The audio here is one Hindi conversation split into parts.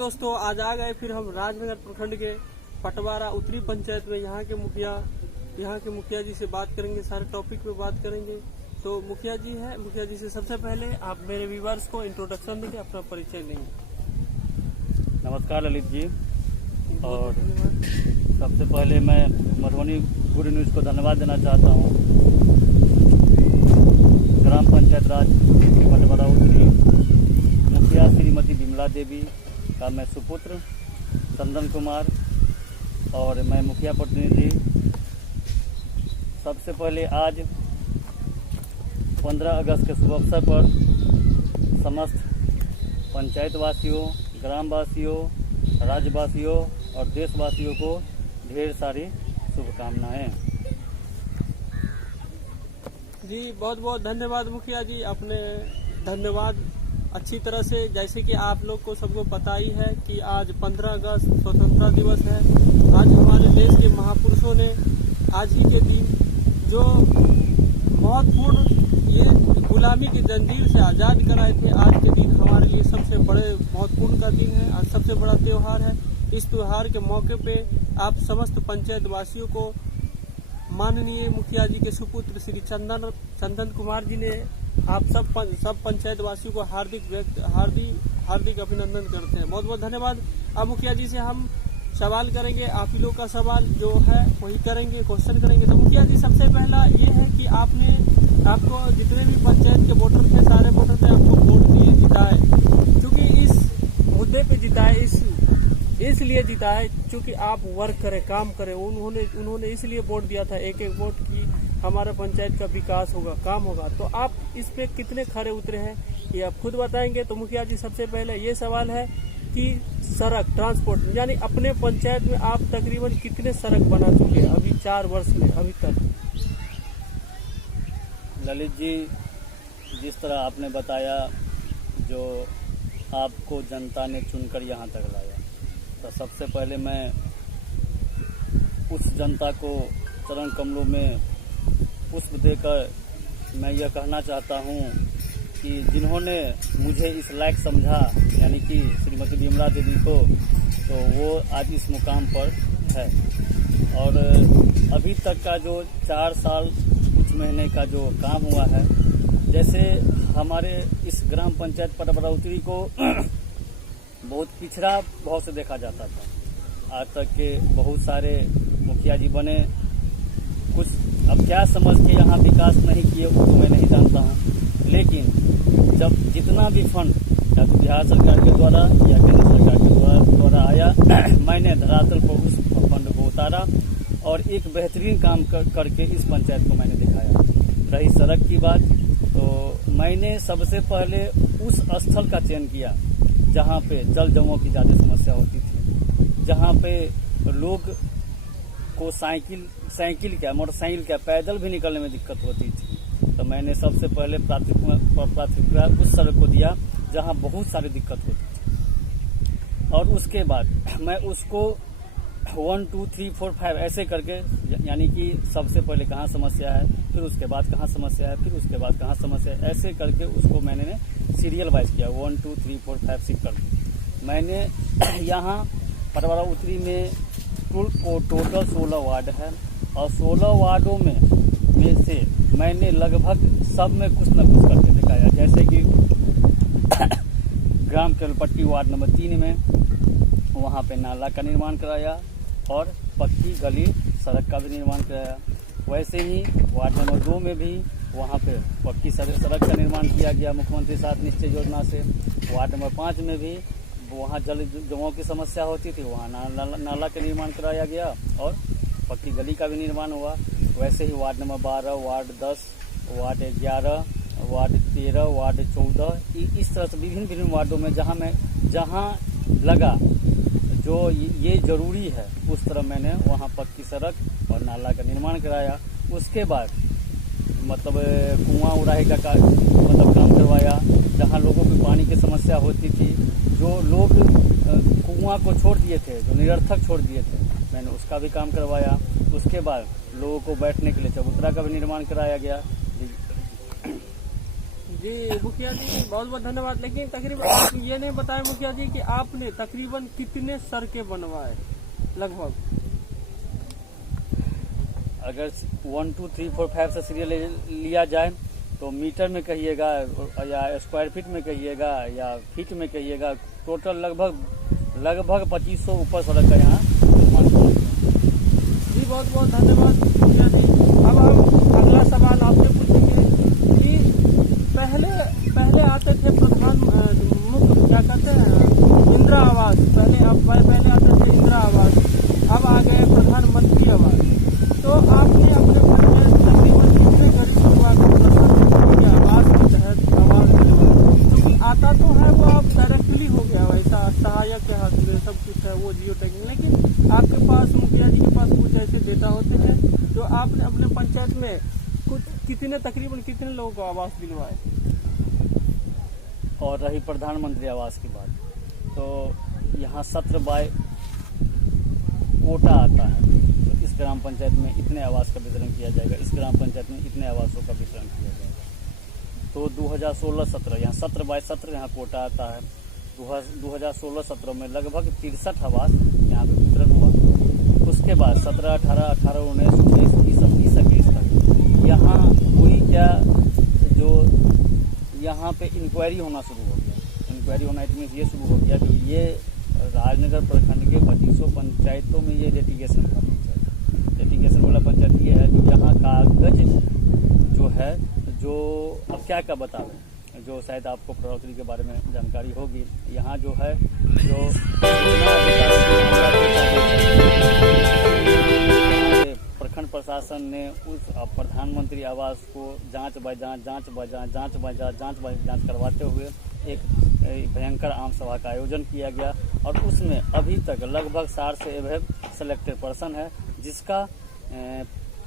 दोस्तों, आज आ गए फिर हम राजनगर प्रखंड के पटवारा उत्तरी पंचायत में। यहाँ के मुखिया जी से बात करेंगे, सारे टॉपिक पे बात करेंगे। तो मुखिया जी से सबसे पहले आप मेरे व्यूअर्स को इंट्रोडक्शन देंगे, अपना परिचय देंगे। नमस्कार ललित जी। और सबसे पहले मैं मधुबनी गुड न्यूज़ को धन्यवाद देना चाहता हूँ। ग्राम पंचायत राज पटवारा उत्तरी मुखिया श्रीमती विमला देवी का मैं सुपुत्र चंदन कुमार और मैं मुखिया प्रतिनिधि। सबसे पहले आज 15 अगस्त के शुभ अवसर पर समस्त पंचायत वासियों, ग्रामवासियों, राज्यवासियों और देशवासियों को ढेर सारी शुभकामनाएं। जी बहुत बहुत धन्यवाद मुखिया जी, आपने धन्यवाद अच्छी तरह से। जैसे कि आप लोग को सबको पता ही है कि आज 15 अगस्त स्वतंत्रता दिवस है। आज हमारे देश के महापुरुषों ने आज ही के दिन जो महत्वपूर्ण ये गुलामी की जंजीर से आज़ाद कराए थे, आज के दिन हमारे लिए सबसे बड़े महत्वपूर्ण का दिन है। आज सबसे बड़ा त्योहार है। इस त्योहार के मौके पे आप समस्त पंचायत वासियों को माननीय मुखिया जी के सुपुत्र श्री चंदन कुमार जी ने आप सब पंचायत वासियों को हार्दिक अभिनंदन करते हैं। बहुत बहुत धन्यवाद। अब मुखिया जी से हम सवाल करेंगे, आप ही लोग का सवाल जो है वही करेंगे, क्वेश्चन करेंगे। तो मुखिया जी सबसे पहला ये है कि आपको जितने भी पंचायत के वोटर थे, सारे वोटर ने आपको वोट दिए, जिताए। क्योंकि इस मुद्दे पे जिताए, इसलिए जिताए क्योंकि आप वर्क करें, काम करें। उन्होंने इसलिए वोट दिया था, एक एक वोट की हमारा पंचायत का विकास होगा, काम होगा। तो आप इस पे कितने खरे उतरे हैं ये आप खुद बताएंगे। तो मुखिया जी सबसे पहले ये सवाल है कि सड़क ट्रांसपोर्ट यानी अपने पंचायत में आप तकरीबन कितने सड़क बना चुके हैं अभी 4 वर्ष में अभी तक? ललित जी, जिस तरह आपने बताया, जो आपको जनता ने चुनकर यहाँ तक लाया, तो सबसे पहले मैं उस जनता को चरण कमलों में पुष्प देकर मैं यह कहना चाहता हूँ कि जिन्होंने मुझे इस लायक समझा, यानी कि श्रीमती विमला देवी को, तो वो आज इस मुकाम पर है। और अभी तक का जो 4 साल कुछ महीने का जो काम हुआ है, जैसे हमारे इस ग्राम पंचायत पटवारा उत्तरी को बहुत पिछड़ा भाव से देखा जाता था। आज तक के बहुत सारे मुखिया जी बने, कुछ अब क्या समझ के यहाँ विकास नहीं किए वो मैं नहीं जानता हूँ। लेकिन जब जितना भी फंड या तो बिहार सरकार के द्वारा या केंद्र सरकार के द्वारा आया, मैंने धरातल पर उस फंड को उतारा और एक बेहतरीन काम करके इस पंचायत को मैंने दिखाया। रही सड़क की बात, तो मैंने सबसे पहले उस स्थल का चयन किया जहाँ पे जल जमाव की ज़्यादा समस्या होती थी, जहाँ पे लोग को साइकिल क्या, मोटरसाइकिल क्या, पैदल भी निकलने में दिक्कत होती थी। तो मैंने सबसे पहले प्राथमिकता उस सड़क को दिया जहाँ बहुत सारी दिक्कत होती थी। और उसके बाद मैं उसको 1 2 3 4 5 ऐसे करके, यानी कि सबसे पहले कहाँ समस्या है, फिर उसके बाद कहाँ समस्या है, फिर उसके बाद कहाँ समस्या है, ऐसे करके उसको मैंने सीरियल वाइज किया। 1 2 3 4 5 6 करके मैंने यहाँ पटवारा उत्तरी में टोटल 16 वार्ड है और 16 वार्डों में से मैंने लगभग सब में कुछ न कुछ करके दिखाया। जैसे कि ग्राम केवलपट्टी वार्ड नंबर 3 में वहाँ पे नाला का निर्माण कराया और पक्की गली सड़क का भी निर्माण कराया। वैसे ही वार्ड नंबर 2 में भी वहाँ पे पक्की सड़क का निर्माण किया गया मुख्यमंत्री 7 निश्चय योजना से। वार्ड नंबर 5 में भी वहाँ जल जमाव की समस्या होती थी, वहाँ नाला का निर्माण कराया गया और पक्की गली का भी निर्माण हुआ। वैसे ही ward number 12, ward 10, ward 11, ward 13, ward 14, इस तरह से विभिन्न वार्डों में जहाँ लगा जो ये जरूरी है, उस तरह मैंने वहाँ पक्की सड़क और नाला का निर्माण कराया। उसके बाद मतलब कुआं उड़ाही का काम करवाया, जहाँ लोगों की पानी की समस्या होती थी। जो लोग कुआं को छोड़ दिए थे, जो निरर्थक छोड़ दिए थे, मैंने उसका भी काम करवाया। उसके बाद लोगों को बैठने के लिए चबूतरा का भी निर्माण कराया गया। जी मुखिया जी बहुत बहुत धन्यवाद। लेकिन तकरीबन आप ये नहीं बताएं मुखिया जी कि आपने तकरीबन कितने सड़कें बनवाए लगभग? अगर 1 2 3 4 5 से सीरियल लिया जाए तो मीटर में कहिएगा या स्क्वायर फीट में कहिएगा या फीट में कहिएगा, टोटल लगभग 2500 ऊपर सड़क का यहाँ। जी बहुत बहुत धन्यवाद मुखिया जी। अब हम अगला सवाल आपसे पूछेंगे कि पहले आते थे मुख्य क्या कहते हैं इंदिरा आवास, पहले आते थे इंदिरा आवास, अब आ गए प्रधानमंत्री आवास। तो आपने अपने पंचायत तकरीबन कितने गरीब परिवार को प्रधानमंत्री आवास के तहत आवास दिलवाए? क्योंकि आता तो है वो अब डायरेक्टली हो गया, वैसा सहायक के हाथ में सब कुछ है वो जियो टैगिंग, लेकिन आपके पास मुखिया जी के पास कुछ ऐसे डेटा होते हैं जो आपने अपने पंचायत में तकरीबन कितने लोगों को आवास दिलवाए? और रही प्रधानमंत्री आवास की बात, तो यहाँ सत्र बाय कोटा आता है, तो इस ग्राम पंचायत में इतने आवास का वितरण किया जाएगा, इस ग्राम पंचायत में इतने आवासों का वितरण किया जाएगा। तो 2016-17 यहाँ सत्र बाय सत्र यहाँ कोटा आता है। 2016-17 में लगभग 63 आवास यहाँ पे वितरण हुआ। उसके बाद 17, 18, 18, 19, 20, 21 तक यहाँ हुई क्या, जो यहाँ पे इंक्वायरी होना शुरू हो गया। इंक्वायरी होना इट मीन्स ये शुरू हो गया जो ये राजनगर प्रखंड के 2500 पंचायतों में ये लिटिगेशन वाला पंचायत ये है जो यहाँ कागज जो है, जो अब क्या बतावें, जो शायद आपको प्रधानमंत्री के बारे में जानकारी होगी। यहाँ जो है जो प्रखंड प्रशासन ने उस प्रधानमंत्री आवास को जांच करवाते हुए एक भयंकर आम सभा का आयोजन किया गया और उसमें अभी तक लगभग 60 से एवं सिलेक्टेड पर्सन है जिसका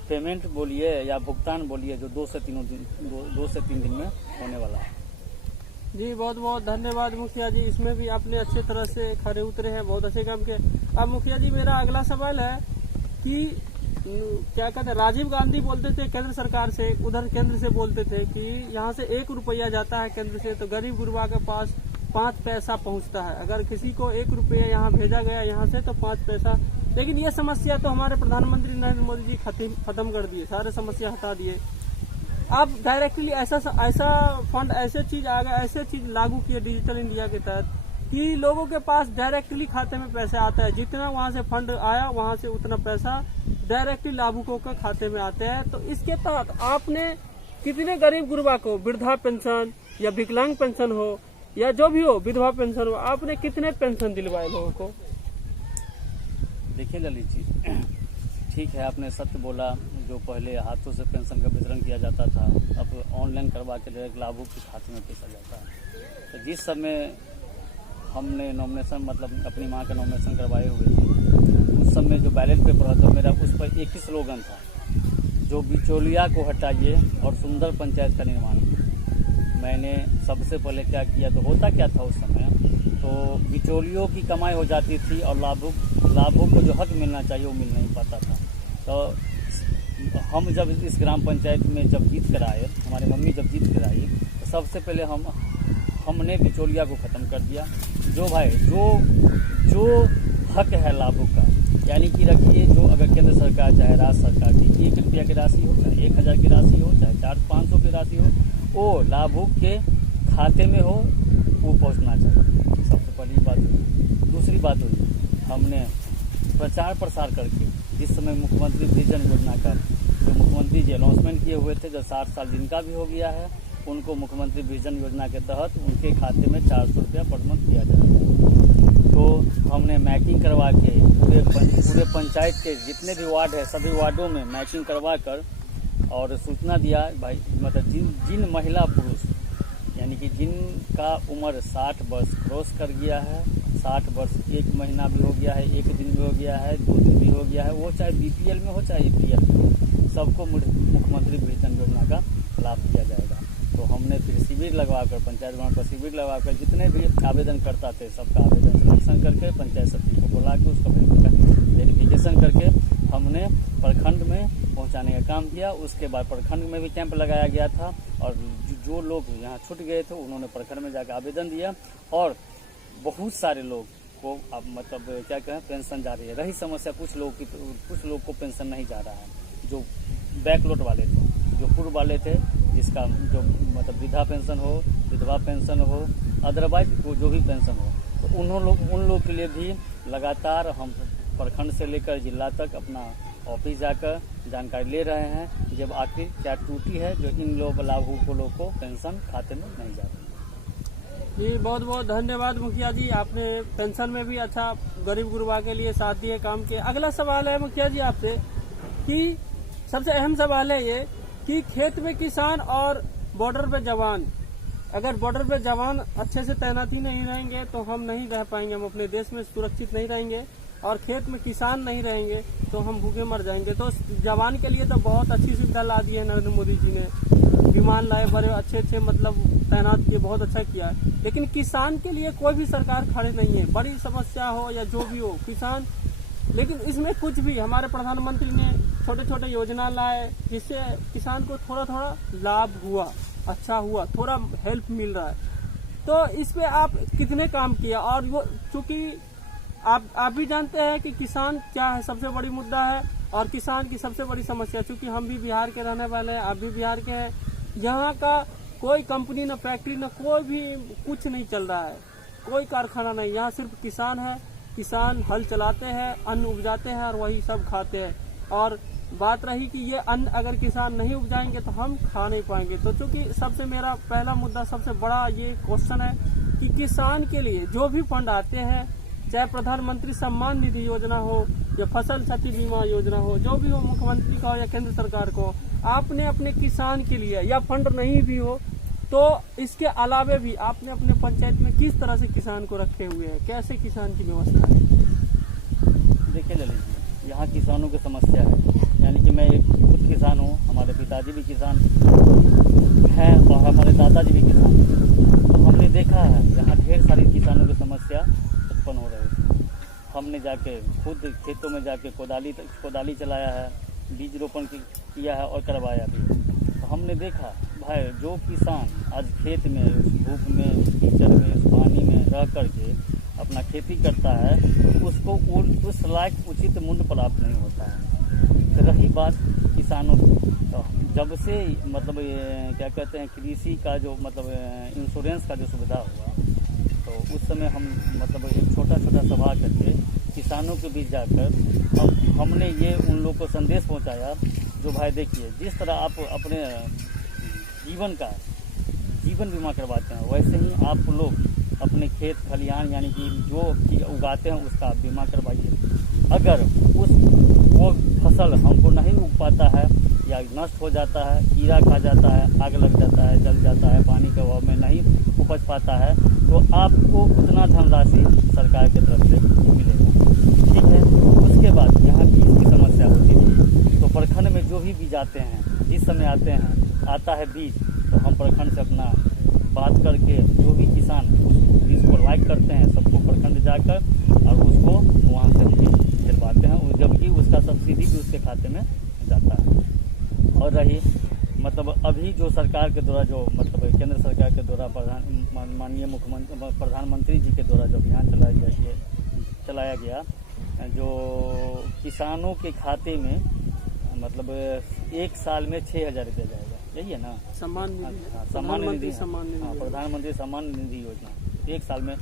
पेमेंट बोलिए या भुगतान बोलिए जो 2 से 3 दिन में होने वाला है। जी बहुत बहुत धन्यवाद मुखिया जी, इसमें भी आपने अच्छे तरह से खरे उतरे हैं, बहुत अच्छे काम किए। अब मुखिया जी मेरा अगला सवाल है कि क्या कहते हैं, राजीव गांधी बोलते थे केंद्र सरकार से, उधर केंद्र से बोलते थे कि यहाँ से 1 रुपया जाता है केंद्र से तो गरीब गुरबा के पास 5 पैसा पहुँचता है। अगर किसी को 1 रुपया यहाँ भेजा गया यहाँ से तो 5 पैसा, लेकिन ये समस्या तो हमारे प्रधानमंत्री नरेंद्र मोदी जी खत्म कर दिए, सारे समस्या हटा दिए। अब डायरेक्टली ऐसा फंड ऐसे चीज आ गया, ऐसे चीज लागू किए डिजिटल इंडिया के तहत कि लोगों के पास डायरेक्टली खाते में पैसा आता है, जितना वहां से फंड आया वहां से उतना पैसा डायरेक्टली लाभुकों के खाते में आते हैं। तो इसके तहत आपने कितने गरीब गुरबा को वृद्धा पेंशन या विकलांग पेंशन हो या जो भी हो, विधवा पेंशन हो, आपने कितने पेंशन दिलवाए लोगों को? देखिए ललित जी, ठीक है आपने सत्य बोला, जो पहले हाथों से पेंशन का वितरण किया जाता था अब ऑनलाइन करवा के डायरेक्ट लाभुक के खाते में पैसा जाता है। तो जिस समय हमने नॉमिनेशन मतलब अपनी माँ का नॉमिनेशन करवाए हुए थे उस समय जो बैलेट पेपर था मेरा उस पर एक ही स्लोगन था, जो बिचौलिया को हटाइए और सुंदर पंचायत का निर्माण कीजिए। मैंने सबसे पहले क्या किया, तो होता क्या था उस समय, तो बिचौलियों की कमाई हो जाती थी और लाभुक को जो हक मिलना चाहिए वो मिल नहीं पाता था। तो हम जब इस ग्राम पंचायत में जब जीत कर आए, हमारी मम्मी जब जीत कर आई, तो सबसे पहले हमने बिचौलिया को ख़त्म कर दिया। जो हक है लाभुक का, यानी कि रखिए जो अगर केंद्र सरकार चाहे राज्य सरकार की 1 रुपया की राशि हो, चाहे 1000 की राशि हो, चाहे 400-500 की राशि हो, वो लाभुक के खाते में हो, वो पहुंचना चाहिए। सबसे पहली बात हुई। दूसरी बात हुई, हमने प्रचार प्रसार करके जिस समय मुख्यमंत्री विजन योजना का जो मुख्यमंत्री जी अनाउंसमेंट किए हुए थे, जो 60 साल जिनका भी हो गया है उनको मुख्यमंत्री विजन योजना के तहत उनके खाते में 400 रुपया पर मंथ दिया जाएगा। तो हमने मैपिंग करवा के पूरे पंचायत के जितने भी वार्ड है सभी वार्डों में मैपिंग करवा कर और सूचना दिया भाई, मतलब जिन महिला पुरुष यानी कि जिनका उम्र 60 वर्ष क्रॉस कर गया है, 60 वर्ष 1 महीना भी हो गया है, 1 दिन भी हो गया है, 2 दिन भी हो गया है, वो चाहे बीपीएल में हो चाहे एपीएल में हो, सबको मुख्यमंत्री पेंशन योजना का लाभ दिया जाएगा। तो हमने फिर शिविर लगवाकर पंचायत भवन पर शिविर लगवाकर जितने भी आवेदन करता थे सबका आवेदन सिलेक्शन करके पंचायत समिति को बुला के उसका वेरिफिकेशन करके हमने प्रखंड में पहुंचाने का काम किया। उसके बाद प्रखंड में भी कैंप लगाया गया था और जो लोग यहाँ छूट गए थे उन्होंने प्रखंड में जाकर आवेदन दिया और बहुत सारे लोग को अब मतलब क्या कहें पेंशन जा रही है। रही समस्या कुछ लोग को पेंशन नहीं जा रहा है, जो बैकलॉट वाले थे, जो पूर्व वाले थे, जिसका जो मतलब वृद्धा पेंशन हो, विधवा पेंशन हो, अदरवाइज जो भी पेंशन हो, तो उन लोग के लिए भी लगातार हम प्रखंड से लेकर जिला तक अपना ऑफिस जाकर जानकारी ले रहे हैं जब आखिर क्या त्रुटि है जो इन लाभुकों को पेंशन खाते में नहीं जाती। जी बहुत बहुत धन्यवाद मुखिया जी, आपने पेंशन में भी अच्छा गरीब गुरबा के लिए साथ दिए काम किए। अगला सवाल है मुखिया जी आपसे कि सबसे अहम सवाल है ये कि खेत में किसान और बॉर्डर पे जवान, अगर बॉर्डर पे जवान अच्छे से तैनाती नहीं रहेंगे तो हम नहीं रह पाएंगे, हम अपने देश में सुरक्षित नहीं रहेंगे, और खेत में किसान नहीं रहेंगे तो हम भूखे मर जाएंगे। तो जवान के लिए तो बहुत अच्छी सुविधा ला दी है नरेंद्र मोदी जी ने, विमान लाए, बड़े अच्छे मतलब तैनात किए, बहुत अच्छा किया है। लेकिन किसान के लिए कोई भी सरकार खड़े नहीं है, बड़ी समस्या हो या जो भी हो किसान, लेकिन इसमें कुछ भी हमारे प्रधानमंत्री ने छोटे छोटे योजना लाए जिससे किसान को थोड़ा थोड़ा लाभ हुआ, अच्छा हुआ, थोड़ा हेल्प मिल रहा है। तो इस पे आप कितने काम किया, और वो चूंकि आप भी जानते हैं कि किसान क्या है, सबसे बड़ी मुद्दा है और किसान की सबसे बड़ी समस्या, चूंकि हम भी बिहार के रहने वाले हैं, आप भी बिहार के हैं, यहाँ का कोई कंपनी न फैक्ट्री न कोई भी कुछ नहीं चल रहा है, कोई कारखाना नहीं, यहाँ सिर्फ किसान है, किसान हल चलाते हैं, अन्न उपजाते हैं और वही सब खाते हैं। और बात रही कि ये अन्न अगर किसान नहीं उपजाएंगे तो हम खा नहीं पाएंगे। तो चूंकि सबसे मेरा पहला मुद्दा, सबसे बड़ा ये क्वेश्चन है कि किसान के लिए जो भी फंड आते हैं, चाहे प्रधानमंत्री सम्मान निधि योजना हो या फसल क्षति बीमा योजना हो, जो भी हो, मुख्यमंत्री का हो या केंद्र सरकार को, आपने अपने किसान के लिए, या फंड नहीं भी हो तो इसके अलावे भी आपने अपने पंचायत में किस तरह से किसान को रखे हुए हैं, कैसे किसान की व्यवस्था है? देखिए ललित जी, यहाँ किसानों की समस्या है, यानी कि मैं एक खुद किसान हूँ, हमारे पिताजी भी किसान हैं और हमारे दादाजी भी किसान हैं। तो हमने देखा है यहाँ ढेर सारी किसानों की समस्या उत्पन्न हो रही थी। हमने जाके खुद खेतों में जाके कोदाली चलाया है, बीज रोपण किया है और करवाया भी। तो हमने देखा भाई जो किसान आज खेत में धूप में कीचड़ में इस पानी में रह करके अपना खेती करता है तो उसको उस लायक उचित मूल्य प्राप्त नहीं होता है। तो रही बात किसानों की, तो जब से मतलब क्या कहते हैं कृषि का जो मतलब इंश्योरेंस का जो सुविधा हुआ, तो उस समय हम मतलब एक छोटा सभा करके किसानों के बीच जाकर अब हमने ये उन लोगों को संदेश पहुंचाया जो भाई देखिए जिस तरह आप अपने जीवन बीमा करवाते हैं वैसे ही आप लोग अपने खेत खलिहान यानी कि जो उगाते हैं उसका बीमा करवाइए। अगर वो फसल हमको नहीं उग पाता है या नष्ट हो जाता है, कीड़ा खा जाता है, आग लग जाता है, जल जाता है, पानी के अभाव में नहीं उपज पाता है, तो आपको उतना धनराशि सरकार की तरफ से मिलेगा। ठीक है, उसके बाद यहाँ की इसकी समस्या होती है तो प्रखंड में जो भी बीज आते हैं, जिस समय आता है बीज, तो हम प्रखंड से अपना बात करके जो भी किसान उस बीज को लाइक करते हैं सबको प्रखंड जाकर और उसको वहाँ से बीज दिलवाते हैं, जबकि उसका सब्सिडी भी उसके खाते में जाता है। और रही मतलब अभी जो सरकार के द्वारा जो मतलब केंद्र सरकार के द्वारा माननीय मुख्यमंत्री प्रधानमंत्री जी के द्वारा जो अभियान चलाया गया जो किसानों के खाते में मतलब एक साल में 6,000 रुपया जाएगा, यही है ना सम्मान निधि, प्रधानमंत्री सम्मान निधि योजना, एक साल में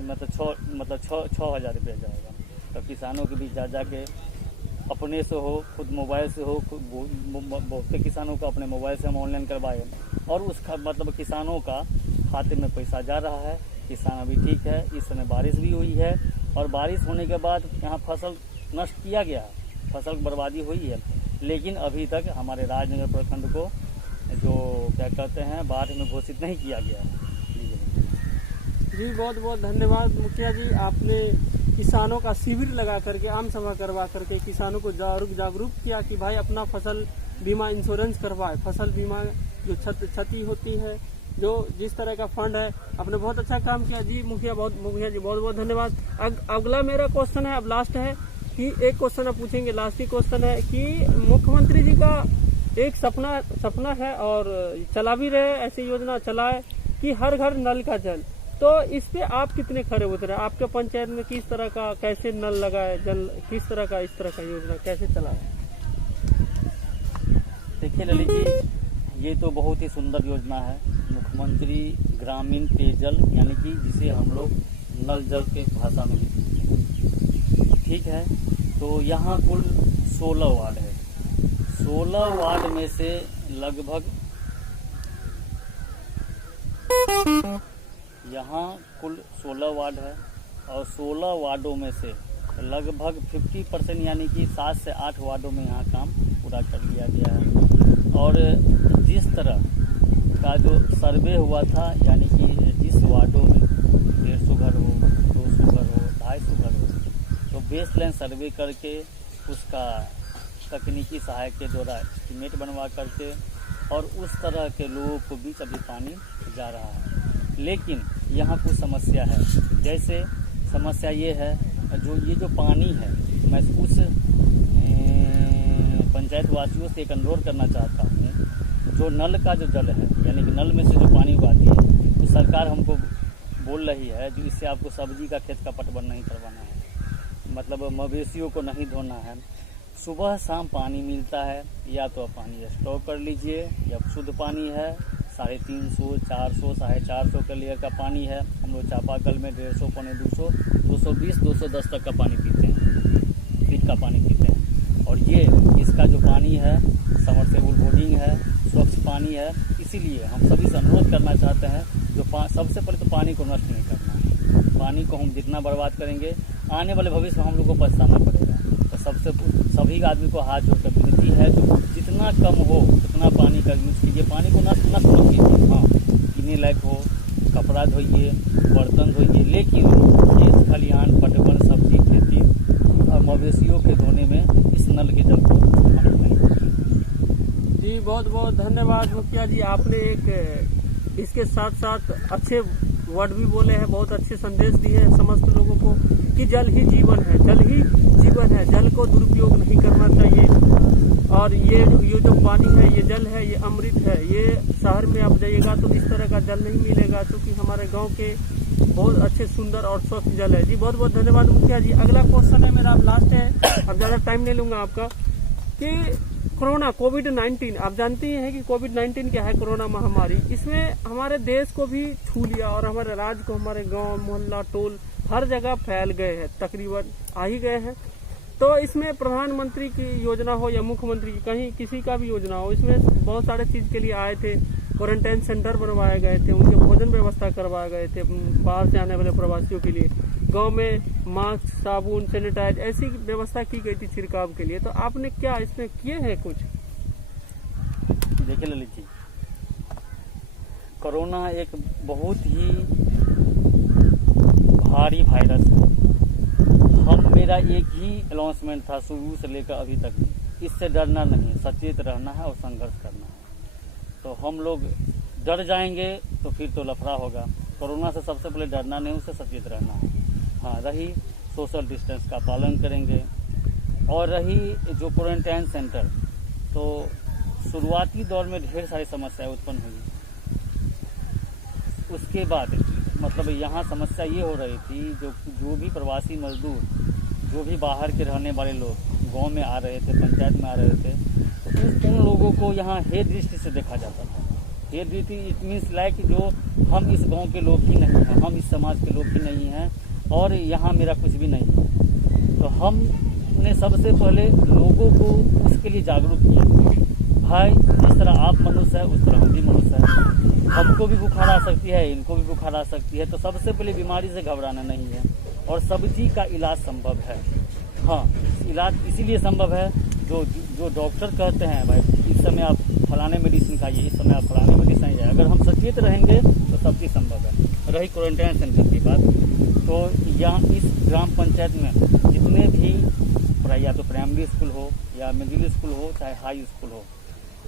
मतलब 6,000 रुपया जाएगा। तो किसानों के बीच जा के अपने से हो, खुद मोबाइल से हो, बहुत से किसानों को अपने मोबाइल से हम ऑनलाइन करवाए और उसका मतलब किसानों का खाते में पैसा जा रहा है। किसान अभी ठीक है, इस समय बारिश भी हुई है और बारिश होने के बाद यहाँ फसल नष्ट किया गया, फसल बर्बादी हुई है, लेकिन अभी तक हमारे राजनगर प्रखंड को जो क्या कहते हैं बाढ़ में घोषित नहीं किया गया है। जी बहुत बहुत धन्यवाद मुखिया जी, आपने किसानों का शिविर लगा करके, आम सभा करवा करके किसानों को जागरूक किया कि भाई अपना फसल बीमा इंश्योरेंस करवाए। फसल बीमा जो क्षति होती है, जो जिस तरह का फंड है, आपने बहुत अच्छा काम किया जी मुखिया जी बहुत बहुत धन्यवाद। अगला मेरा क्वेश्चन है, अब लास्ट है कि एक क्वेश्चन आप पूछेंगे, लास्ट ही क्वेश्चन है कि मुख्यमंत्री जी का एक सपना है और चला भी रहे, ऐसी योजना चलाए कि हर घर नल का जल। तो इस पे आप कितने खरे उतरे? आपके पंचायत में किस तरह का कैसे नल लगा है, जल किस तरह का, इस तरह का योजना कैसे चला है? देखिए ललित जी, ये तो बहुत ही सुंदर योजना है, मुख्यमंत्री ग्रामीण पेयजल, यानी कि जिसे हम लोग नल जल के भाषा में लिखते हैं। ठीक है, तो यहाँ कुल 16 वार्ड है। 16 वार्ड में से लगभग यहाँ कुल 16 वार्ड है और 16 वार्डों में से लगभग 50% यानी कि 7 से 8 वार्डों में यहाँ काम पूरा कर लिया गया है। और जिस तरह का जो सर्वे हुआ था, यानी कि जिस वार्डों में 150 घर हो, 200 घर हो, 250 घर हो, तो बेस लाइन सर्वे करके उसका तकनीकी सहायक के द्वारा एस्टीमेट बनवा करके और उस तरह के लोगों को बीच अभी पानी जा रहा है। लेकिन यहाँ कुछ समस्या है। जैसे समस्या ये है, ये जो पानी है, मैं उस पंचायत वासियों से एक अनुरोध करना चाहता हूँ, जो नल का जो जल है, यानी कि नल में से जो पानी उगाती है, तो सरकार हमको बोल रही है जो इससे आपको सब्जी का खेत का पटवन नहीं करवाना है, मतलब मवेशियों को नहीं धोना है, सुबह शाम पानी मिलता है, या तो आप पानी स्टॉक कर लीजिए, या शुद्ध पानी है 350, 400, 450 के लीटर का पानी है। हम लोग चापाकल में 150, 200, 220, 210 तक का पानी पीते हैं, फीट का पानी पीते हैं। और ये इसका जो पानी है समरसेबल बोर्डिंग है, स्वच्छ पानी है। इसीलिए हम सभी से अनुरोध करना चाहते हैं, जो सबसे पहले तो पानी को नष्ट नहीं करना है। पानी को हम जितना बर्बाद करेंगे, आने वाले भविष्य में हम लोग को पछताना पड़ेगा। तो सभी आदमी को हाथ जोड़कर विनती है, जो जितना कम हो उतना पानी का यूज कीजिए, पानी को नष्ट मत कीजिए। हाँ, पीने लायक हो, कपड़ा धोइए, बर्तन धोइए, लेकिन खेत खलिहान, पटवन, सब्जी खेती और मवेशियों के धोने में इस नल के जल को नहीं। जी बहुत बहुत धन्यवाद मुखिया जी, आपने एक इसके साथ साथ अच्छे वर्ड भी बोले हैं, बहुत अच्छे संदेश दिए हैं समस्त लोगों को कि जल ही जीवन है, जल ही जीवन है, जल को दुरुपयोग नहीं करना चाहिए। और ये जो पानी है, ये जल है, ये अमृत है। ये शहर में आप जाइएगा तो इस तरह का जल नहीं मिलेगा, क्योंकि हमारे गांव के बहुत अच्छे सुंदर और स्वच्छ जल है। जी बहुत बहुत धन्यवाद मुखिया जी। अगला क्वेश्चन है मेरा, लास्ट है, अब ज्यादा टाइम नहीं लूंगा आपका, कि कोरोना कोविड-19, आप जानते हैं कि कोविड-19 क्या है, कोरोना महामारी, इसमें हमारे देश को भी छू लिया और हमारे राज्य को, हमारे गांव, मोहल्ला, टोल, हर जगह फैल गए हैं, तकरीबन आ ही गए हैं। तो इसमें प्रधानमंत्री की योजना हो या मुख्यमंत्री की, कहीं किसी का भी योजना हो, इसमें बहुत सारे चीज के लिए आए थे, क्वारंटाइन सेंटर बनवाए गए थे, उनके भोजन व्यवस्था करवाए गए थे बाहर से आने वाले प्रवासियों के लिए, गांव में मास्क, साबुन, सैनिटाइज ऐसी व्यवस्था की गई थी छिड़काव के लिए। तो आपने क्या इसमें किए हैं कुछ? देखिए ललित जी, कोरोना एक बहुत ही भारी वायरस है। मेरा एक ही अनाउंसमेंट था शुरू से लेकर अभी तक, इससे डरना नहीं, सचेत रहना है और संघर्ष करना है। तो हम लोग डर जाएंगे तो फिर तो लफड़ा होगा। कोरोना से सबसे पहले डरना नहीं, उससे सचेत रहना है। हाँ, रही सोशल डिस्टेंस का पालन करेंगे, और रही जो क्वारंटाइन सेंटर, तो शुरुआती दौर में ढेर सारी समस्याएं उत्पन्न हुई। उसके बाद मतलब यहाँ समस्या ये हो रही थी, जो भी प्रवासी मजदूर, जो भी बाहर के रहने वाले लोग गांव में आ रहे थे, पंचायत में आ रहे थे, तो उन लोगों को यहाँ हेय दृष्टि से देखा जाता था। हेय दृष्टि इट मीन्स लाइक जो हम इस गांव के लोग ही नहीं हैं, हम इस समाज के लोग ही नहीं हैं, और यहाँ मेरा कुछ भी नहीं है। तो हमने सबसे पहले लोगों को इसके लिए जागरूक किया, भाई जिस तरह आप मनुष्य है उस तरह हम भी मनुष्य है, हमको भी बुखार आ सकती है, इनको भी बुखार आ सकती है। तो सबसे पहले बीमारी से घबराना नहीं है, और सब्जी का इलाज संभव है। हाँ, इलाज इसीलिए संभव है, जो डॉक्टर कहते हैं भाई इस समय आप फलाने मेडिसिन खाइए, इस समय आप फलाने मेडिसिन खाइए, अगर हम सचेत रहेंगे तो सब चीज़ संभव है। रही क्वारंटाइन सेंटर की बात, तो यहाँ इस ग्राम पंचायत में जितने भी या तो प्राइमरी स्कूल हो या मिडिल स्कूल हो, चाहे हाई स्कूल हो,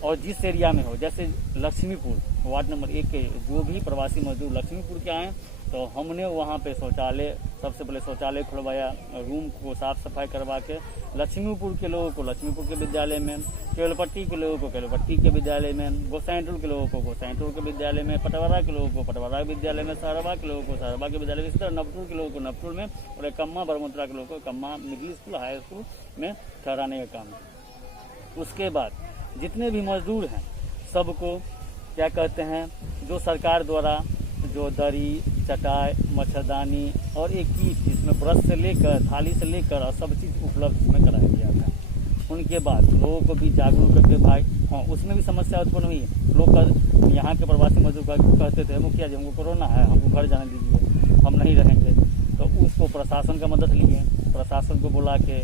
और जिस एरिया में हो, जैसे लक्ष्मीपुर वार्ड नंबर 1 के जो भी प्रवासी मजदूर लक्ष्मीपुर के आए, तो हमने वहाँ पे शौचालय, सबसे पहले शौचालय खुलवाया, रूम को साफ सफाई करवा के लक्ष्मीपुर के लोगों को लक्ष्मीपुर के विद्यालय में, केवलपट्टी के लोगों को केवलपट्टी के विद्यालय में, गोसाईटोल के लोगों को गोसाईटोल के विद्यालय में, पटवारा के लोगों को पटवारा विद्यालय में, सहरवा के लोगों को सहरवा के विद्यालय में, इसी तरह नवटूर के लोगों को नवटूर में और एकम्मा बरमोत्रा के लोगों को कम्मा मिडिल स्कूल हाई स्कूल में ठहराने का काम किया। उसके बाद जितने भी मजदूर हैं सबको क्या कहते हैं, जो सरकार द्वारा जो दरी, चटाई, मच्छरदानी और एक किट जिसमें ब्रश से लेकर थाली से लेकर और सब चीज़ उपलब्ध इसमें कराया गया था। उनके बाद लोगों को भी जागरूक करके भाई हाँ उसमें भी समस्या उत्पन्न हुई। लोग यहाँ के प्रवासी मजदूर कहते थे मुखिया जी हमको कोरोना है, हमको घर जाने दीजिए, हम नहीं रहेंगे। तो उसको प्रशासन का मदद लिए, प्रशासन को बुला के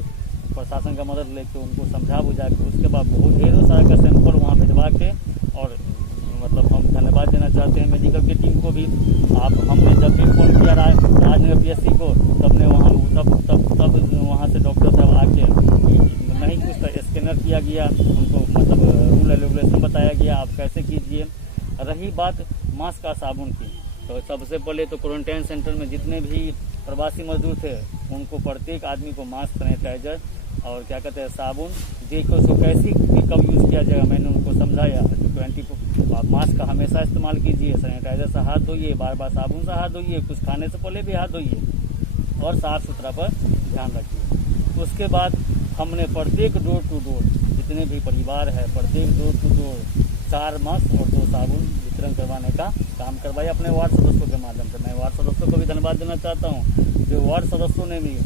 प्रशासन का मदद लेके उनको समझा बुझा के उसके बाद बहुत ढेरों सारा का सैंपल वहाँ भिजवा के और मतलब हम धन्यवाद देना चाहते हैं मेडिकल की टीम को भी। हमने जब भी फोन किया राजनगर PSC को तब वहाँ से डॉक्टर साहब आके नहीं कुछ तो स्कैनर किया गया, उनको मतलब रूल रेगुलेशन बताया गया आप कैसे कीजिए। रही बात मास्क का साबुन की, तो सबसे पहले तो क्वारंटाइन सेंटर में जितने भी प्रवासी मजदूर थे उनको प्रत्येक आदमी को मास्क, सैनिटाइजर और क्या कहते हैं साबुन देखो उसको कैसे कब यूज़ किया जाएगा मैंने उनको समझाया। मास्क का हमेशा इस्तेमाल कीजिए, सैनिटाइजर से हाथ धोइए, बार बार साबुन से हाथ धोइए, कुछ खाने से पहले भी हाथ धोइए और साफ सुथरा पर ध्यान रखिए। उसके बाद हमने प्रत्येक डोर टू डोर जितने भी परिवार है प्रत्येक डोर टू डोर 4 मास्क और 2 साबुन वितरण करवाने का काम करवाया अपने वार्ड सदस्यों के माध्यम से। मैं वार्ड सदस्यों को भी धन्यवाद देना चाहता हूँ जो वार्ड सदस्यों ने भी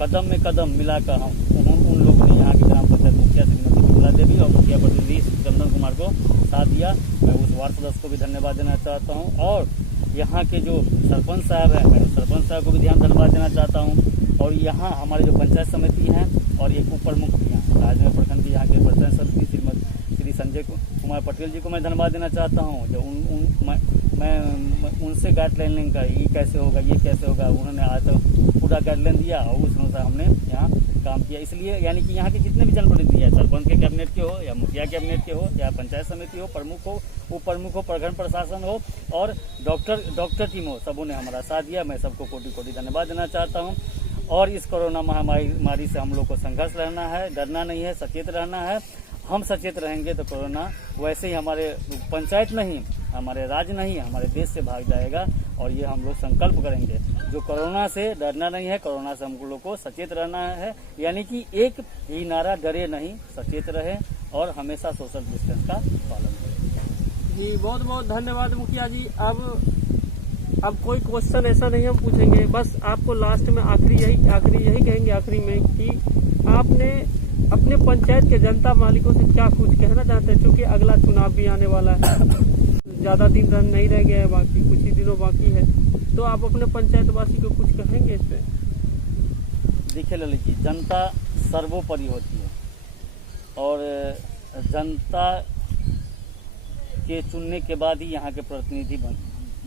कदम में कदम मिलाकर उन लोगों ने यहाँ की ग्राम पंचायत मुखिया श्रीमती विमला देवी और मुखिया प्रतिनिधि चंदन कुमार को साथ दिया। मैं उस वार्ड सदस्य को भी धन्यवाद देना चाहता हूँ और यहाँ के जो सरपंच साहब हैं मैं सरपंच साहब को भी धन्यवाद देना चाहता हूँ। और यहाँ हमारे जो पंचायत समिति हैं और एक उप प्रमुख भी हैं राजनगर प्रखंड की यहाँ के पंचायत समिति श्री संजय कुमार पटेल जी को मैं धन्यवाद देना चाहता हूँ। जो मैं उनसे गाइडलाइन लेंगे ये कैसे होगा ये कैसे होगा, उन्होंने आज तक पूरा गाइडलाइन दिया और उस अनुसार हमने यहाँ काम किया। इसलिए यानी कि यहाँ के जितने भी जनप्रतिनिधि हैं सरपंच के कैबिनेट के हो या मुखिया कैबिनेट के हो या पंचायत समिति हो, प्रमुख हो, उप प्रमुख हो, प्रखंड प्रशासन हो और डॉक्टर टीम हो, सबों ने हमारा साथ दिया। मैं सबको कोटि कोटि धन्यवाद देना चाहता हूँ। और इस कोरोना महामारी से हम लोग को संघर्ष रहना है, डरना नहीं है, सचेत रहना है। हम सचेत रहेंगे तो कोरोना वैसे ही हमारे पंचायत नहीं, हमारे राज्य नहीं, हमारे देश से भाग जाएगा। और ये हम लोग संकल्प करेंगे जो कोरोना से डरना नहीं है, कोरोना से हम लोग को सचेत रहना है। यानी कि एक ही नारा डरे नहीं, सचेत रहे और हमेशा सोशल डिस्टेंस का पालन करें। जी बहुत बहुत धन्यवाद मुखिया जी। अब कोई क्वेश्चन ऐसा नहीं हम पूछेंगे, बस आपको लास्ट में आखिरी यही कहेंगे आखिरी में कि आपने अपने पंचायत के जनता मालिकों से क्या कुछ कहना चाहते हैं, क्योंकि अगला चुनाव भी आने वाला है, ज्यादा दिन नहीं रह गए हैं, बाकी कुछ ही दिनों बाकी है, तो आप अपने पंचायतवासी को कुछ कहेंगे इस पे? देखिए ललित जी, जनता सर्वोपरि होती है और जनता के चुनने के बाद ही यहाँ के प्रतिनिधि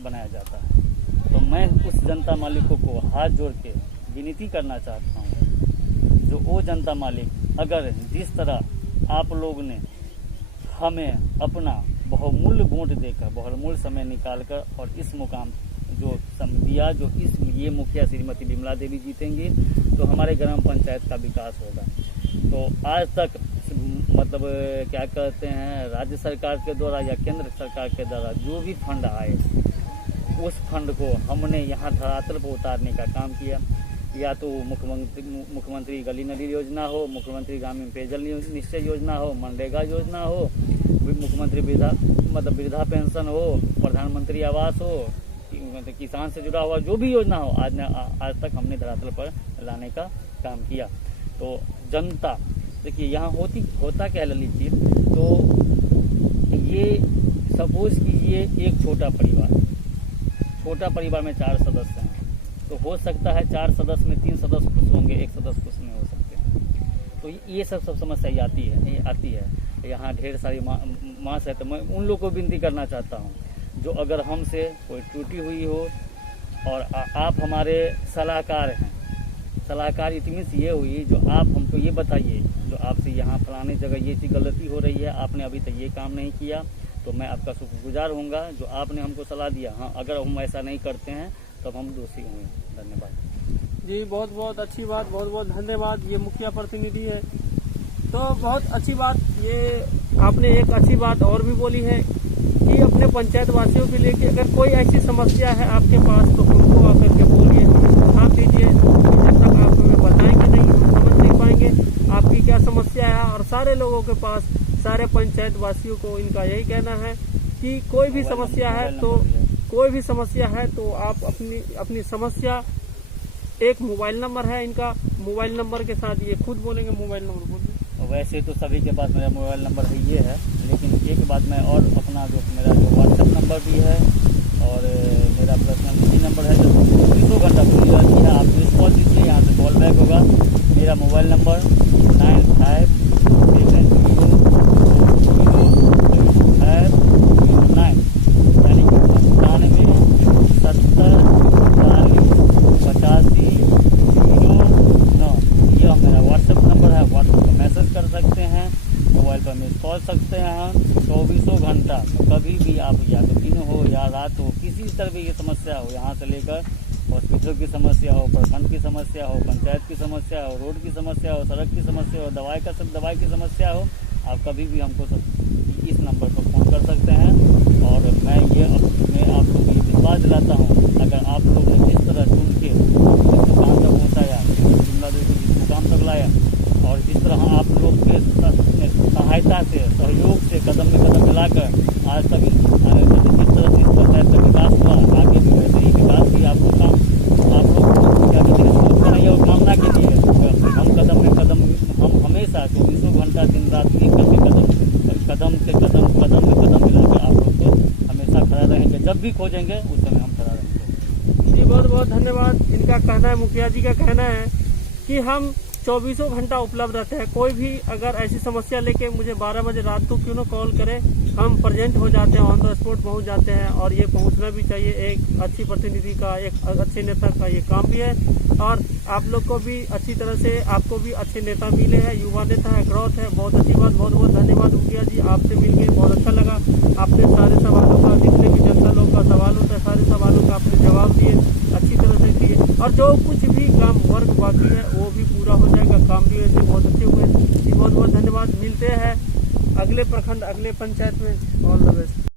बनाया जाता है। तो मैं उस जनता मालिकों को हाथ जोड़ के विनती करना चाहता हूँ जो वो जनता मालिक अगर जिस तरह आप लोग ने हमें अपना बहुमूल्य वोट देकर बहुमूल्य समय निकालकर और इस मुकाम जो दिया, जो ये मुखिया श्रीमती विमला देवी जीतेंगी तो हमारे ग्राम पंचायत का विकास होगा। तो आज तक मतलब क्या कहते हैं राज्य सरकार के द्वारा या केंद्र सरकार के द्वारा जो भी फंड आए उस फंड को हमने यहाँ धरातल पर उतारने का काम किया। या तो मुख्यमंत्री गली नली योजना हो, मुख्यमंत्री ग्रामीण पेयजल निश्चय योजना हो, मनरेगा योजना हो, मुख्यमंत्री वृद्धा पेंशन हो, प्रधानमंत्री आवास हो, किसान से जुड़ा हुआ जो भी योजना हो आज तक हमने धरातल पर लाने का काम किया। तो जनता देखिए यहाँ होता क्या है ललित जी, तो ये सपोज कीजिए एक छोटा परिवार में 4 सदस्य हैं, तो हो सकता है 4 सदस्य में 3 सदस्य खुश होंगे, 1 सदस्य खुश नहीं हो सकते। तो ये सब समस्या आती है। यहाँ ढेर सारी मास है। तो मैं उन लोगों को विनती करना चाहता हूँ जो अगर हमसे कोई त्रुटि हुई हो और आप हमारे सलाहकार हैं, सलाहकार इट मीन्स ये हुई जो आप हमको ये बताइए जो आपसे यहाँ फलाने जगह ये चीज़ गलती हो रही है, आपने अभी तक ये काम नहीं किया, तो मैं आपका शुक्रगुजार होऊंगा जो आपने हमको सलाह दिया। हाँ, अगर हम ऐसा नहीं करते हैं तब हम दोषी होंगे। धन्यवाद। जी बहुत बहुत अच्छी बात, बहुत बहुत धन्यवाद। ये मुखिया प्रतिनिधि है, तो बहुत अच्छी बात। ये आपने एक अच्छी बात और भी बोली है कि अपने पंचायत वासियों के लिए कि अगर कोई ऐसी समस्या है आपके पास तो उनको आकर के बोलिए, हाँ कीजिए। जब तक आप हमें बताएंगे नहीं, हम समझ नहीं पाएंगे आपकी क्या समस्या है। और सारे लोगों के पास, सारे पंचायत वासियों को इनका यही कहना है कि कोई भी समस्या है तो आप अपनी समस्या, एक मोबाइल नंबर है इनका, मोबाइल नंबर के साथ ये खुद बोलेंगे। मोबाइल नंबर बोलिए। वैसे तो सभी के पास मेरा मोबाइल नंबर है, ये है, लेकिन एक बात मैं और अपना मेरा जो व्हाट्सएप नंबर भी है और मेरा पर्सनल निजी नंबर है जो 24 घंटा खुली रहती है। आप मिस कॉल दीजिए, यहाँ से कॉल बैक होगा। मेरा मोबाइल नंबर 95720509 यानी कि 9570408509। यह मेरा व्हाट्सएप नंबर है। व्हाट्सएप पर मैसेज कर सकते हैं, मोबाइल पर मिस कॉल सकते हैं। 24 घंटा कभी भी आप, या तो दिन हो या रात हो, किसी तरह की समस्या हो, यहाँ से लेकर हॉस्पिटल की समस्या हो, प्रखंड की समस्या हो, पंचायत की समस्या हो, रोड की समस्या हो, सड़क की समस्या हो, दवाई की समस्या हो, आप कभी भी हमको इस नंबर पर फ़ोन कर सकते हैं। और मैं आप लोग ये विश्वास दिलाता हूँ, अगर आप लोग ने जिस तरह चुन के इस मुकाम तक पहुँचाया, जुमला देवी को जिस मुकाम तक लाया, और इस तरह आप लोग के सहायता से, सहयोग से कदम में कदम मिलाकर आज तक जिस तरह से इस पंचायत का विकास हुआ, आगे भी वैसे ही विकास की आप लोग क्या कहते हैं, सोचते रहिए और कामना के लिए हम कदम में कदम, हम हमेशा 24 घंटा दिन रात एक करके कदम में कदम मिलाकर आप लोग को हमेशा खड़ा रहेंगे। जब भी खोजेंगे उस समय हम खड़ा रहेंगे। जी बहुत बहुत धन्यवाद। इनका कहना है, मुखिया जी का कहना है कि हम 24 घंटा उपलब्ध रहते हैं। कोई भी अगर ऐसी समस्या लेके मुझे 12 बजे रात को क्यों ना कॉल करे, हम प्रेजेंट हो जाते हैं, ऑन द स्पॉट पहुंच जाते हैं। और ये पहुंचना भी चाहिए, एक अच्छी प्रतिनिधि का, एक अच्छे नेता का ये काम भी है। और आप लोग को भी अच्छी तरह से, आपको भी अच्छे नेता मिले हैं, युवा नेता है, ग्रोथ है, बहुत अच्छी बात। बहुत बहुत धन्यवाद मुखिया जी, आपसे मिलकर बहुत अच्छा लगा। आपने सारे सवालों का, जितने भी जनता लोग का सवाल होता है, सारे सवालों का आपने जवाब दिए, अच्छी तरह से दिए। और जो कुछ भी काम वर्क बाकी है वो भी पूरा हो जाएगा। काम भी वैसे बहुत अच्छे हुए। जी बहुत बहुत धन्यवाद। मिलते हैं अगले प्रखंड, अगले पंचायत में। All the best.